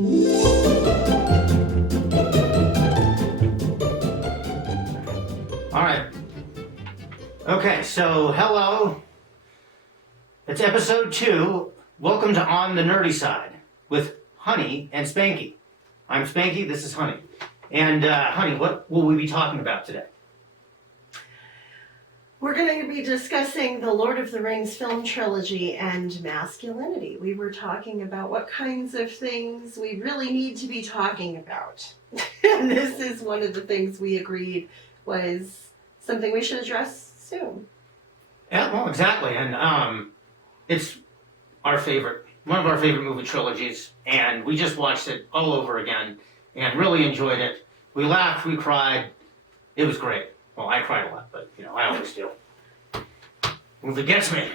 All right. Okay, so hello. It's episode 2. Welcome to On the Nerdy Side with Honey and Spanky. I'm Spanky, this is Honey. And Honey, what will we be talking about today? We're going to be discussing the Lord of the Rings film trilogy and masculinity. We were talking about what kinds of things we really need to be talking about. And this is one of the things we agreed was something we should address soon. Yeah, well, exactly. And it's one of our favorite movie trilogies, and we just watched it all over again and really enjoyed it. We laughed, we cried. It was great. Well, I cried a lot, but, I always do. Movie gets me.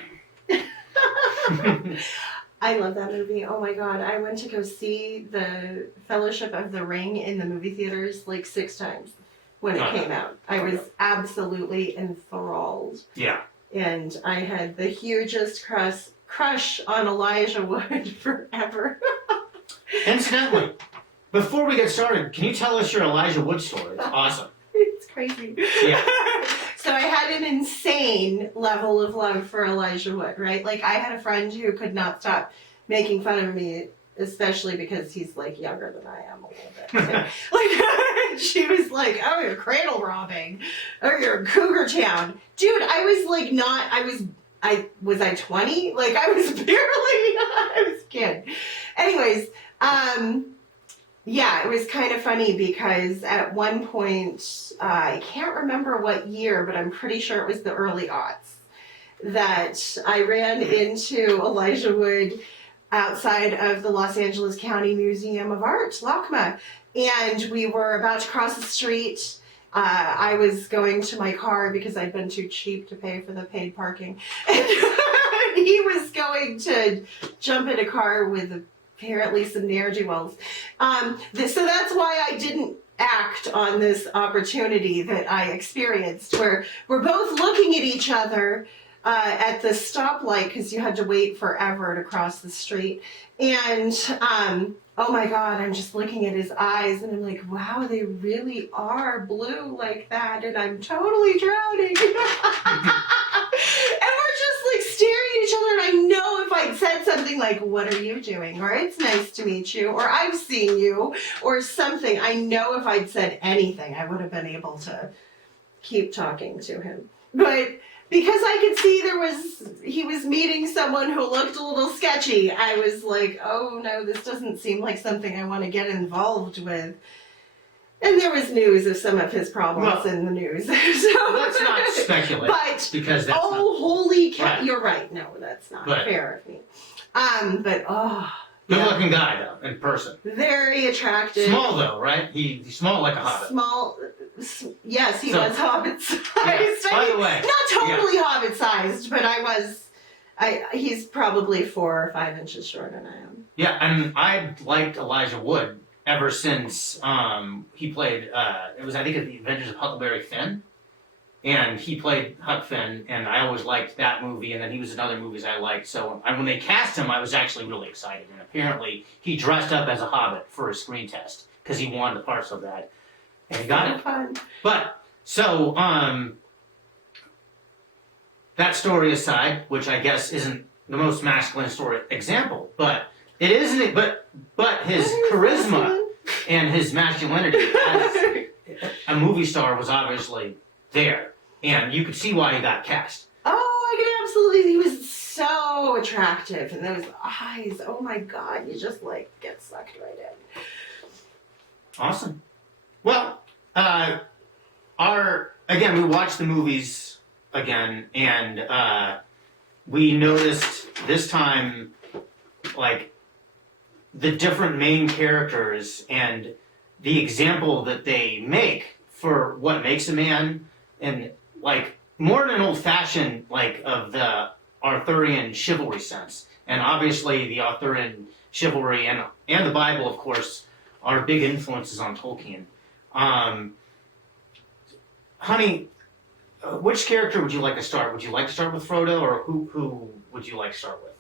I love that movie. Oh my God. I went to go see the Fellowship of the Ring in the movie theaters like 6 times when it came out. I was absolutely enthralled. Yeah. And I had the hugest crush on Elijah Wood forever. Incidentally, before we get started, can you tell us your Elijah Wood story? It's awesome. It's crazy. Yeah. So I had an insane level of love for Elijah Wood, right? Like I had a friend who could not stop making fun of me, especially because he's like younger than I am a little bit. So, like she was like, "Oh, you're cradle robbing, or you're Cougar Town, dude." I was like, was I 20? Like I was I was a kid. Anyways, yeah, it was kind of funny because at one point, I can't remember what year, but I'm pretty sure it was the early aughts, that I ran into Elijah Wood outside of the Los Angeles County Museum of Art, LACMA, and we were about to cross the street. I was going to my car because I'd been too cheap to pay for the paid parking, and he was going to jump in a car with apparently some ne'er-do-wells. So that's why I didn't act on this opportunity that I experienced, where we're both looking at each other at the stoplight because you had to wait forever to cross the street. And oh my God, I'm just looking at his eyes and I'm like, wow, they really are blue like that, and I'm totally drowning. And we're just like staring at each other, and I know if I'd said something like, "What are you doing?" or "It's nice to meet you," or "I've seen you," or something, I know if I'd said anything, I would have been able to keep talking to him. But because I could see he was meeting someone who looked a little sketchy, I was like, oh no, this doesn't seem like something I want to get involved with. And there was news of some of his problems in the news. So let's not speculate. But, because that's holy cow, right. You're right. No, that's not fair of me. Good-looking guy, though, in person. Very attractive. Small, though, right? He's small like a hobbit. Small. Yes, he was hobbit-sized. Yeah. By the way. Not totally hobbit-sized, but he's probably 4 or 5 inches shorter than I am. Yeah, and I liked Elijah Wood ever since he played, it was, I think, The Adventures of Huckleberry Finn. And he played Huck Finn, and I always liked that movie, and then he was in other movies I liked. So when they cast him, I was actually really excited. And apparently, he dressed up as a hobbit for a screen test, because he wanted the parts of that. And he got it. Fun. But, so, that story aside, which I guess isn't the most masculine story example, but it isn't, but his charisma and his masculinity as a movie star was obviously there. And you could see why he got cast. Oh, I could absolutely. He was so attractive. And those eyes, oh my God, you just like get sucked right in. Awesome. Well, again, we watched the movies again, and we noticed this time, like, the different main characters and the example that they make for what makes a man, and like more in an old-fashioned, like, of the Arthurian chivalry sense. And obviously the Arthurian chivalry and the Bible, of course, are big influences on Tolkien. Honey, which character would you like to start? Would you like to start with Frodo, or who would you like to start with?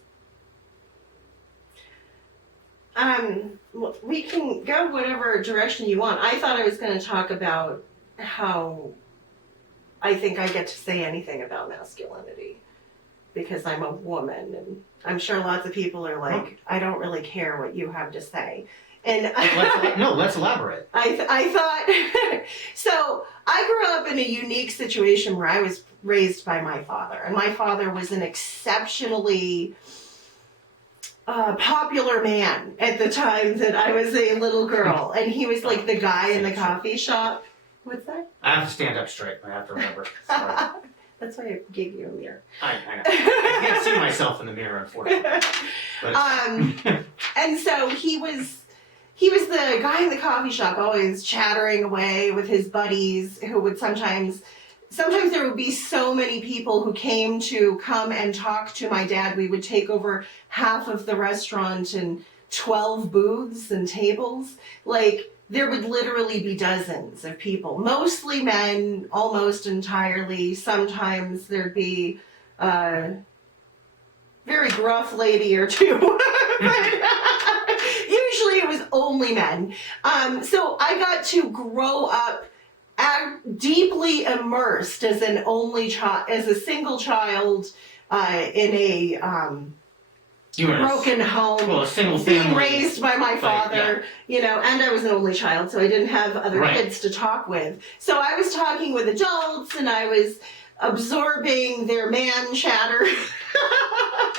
We can go whatever direction you want. I thought I was going to talk about how I think I get to say anything about masculinity because I'm a woman, and I'm sure lots of people are like, I don't really care what you have to say. And let's elaborate. I thought, so I grew up in a unique situation where I was raised by my father, and my father was an exceptionally popular man at the time that I was a little girl, and he was like the guy in the coffee shop. What's that? I have to stand up straight. I have to remember. Sorry. That's why I gave you a mirror. I know. I can't see myself in the mirror, unfortunately. But and so he was the guy in the coffee shop, always chattering away with his buddies, who would sometimes there would be so many people who came to come and talk to my dad. We would take over half of the restaurant and 12 booths and tables. Like, there would literally be dozens of people, mostly men, almost entirely. Sometimes there'd be a very gruff lady or two. But usually it was only men. So I got to grow up deeply immersed as an only child, as a single child in a broken home, well, a single being family, raised by my father, and I was an only child, so I didn't have other kids to talk with. So I was talking with adults, and I was absorbing their man chatter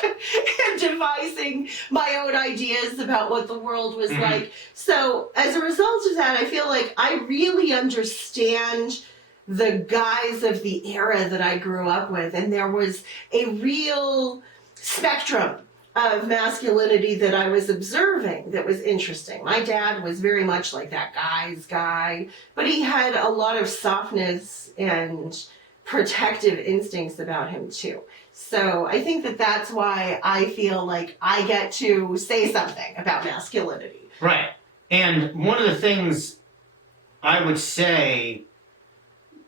and devising my own ideas about what the world was like. So as a result of that, I feel like I really understand the guys of the era that I grew up with, and there was a real spectrum of masculinity that I was observing that was interesting. My dad was very much like that guy's guy, but he had a lot of softness and protective instincts about him too. So I think that that's why I feel like I get to say something about masculinity. Right. And one of the things I would say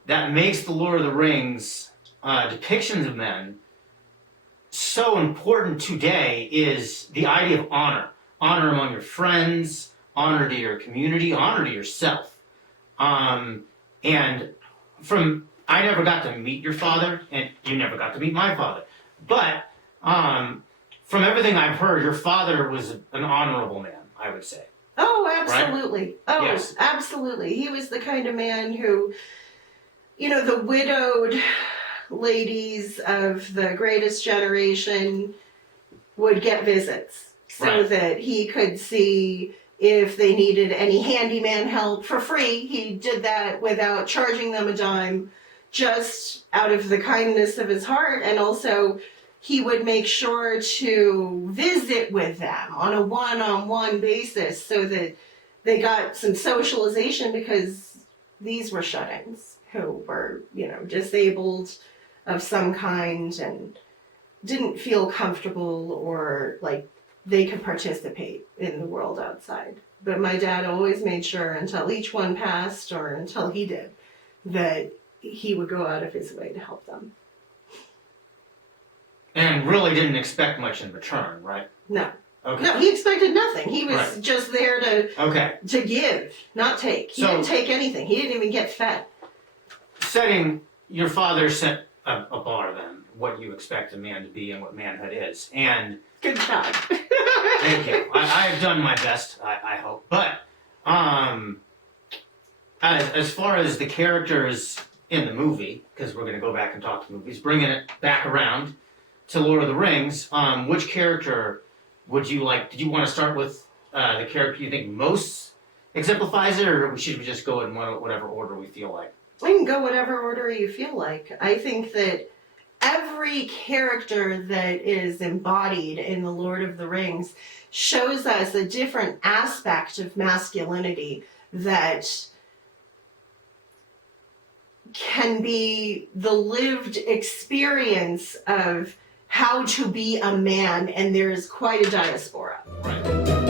that makes the Lord of the Rings depictions of men so important today is the idea of honor. Honor among your friends, honor to your community, honor to yourself. And I never got to meet your father, and you never got to meet my father. But from everything I've heard, your father was an honorable man, I would say. Oh, absolutely. Right? Oh, yes. Absolutely. He was the kind of man who, the widowed ladies of the greatest generation would get visits so that he could see if they needed any handyman help for free. He did that without charging them a dime, just out of the kindness of his heart. And also he would make sure to visit with them on a one-on-one basis so that they got some socialization, because these were shut-ins who were, disabled of some kind and didn't feel comfortable or like they could participate in the world outside. But my dad always made sure, until each one passed or until he did, that he would go out of his way to help them. And really didn't expect much in return, right? No. Okay. No, he expected nothing. He was just there to give, not take. He didn't take anything. He didn't even get fed. Your father set a bar then, what you expect a man to be and what manhood is. And good job. thank you. I've done my best, I hope. But as far as the characters in the movie, because we're going to go back and talk to movies, bringing it back around to Lord of the Rings, which character would you like? Did you want to start with the character you think most exemplifies it, or should we just go in whatever order we feel like? We can go whatever order you feel like. I think that every character that is embodied in The Lord of the Rings shows us a different aspect of masculinity that can be the lived experience of how to be a man, and there is quite a diaspora. Right.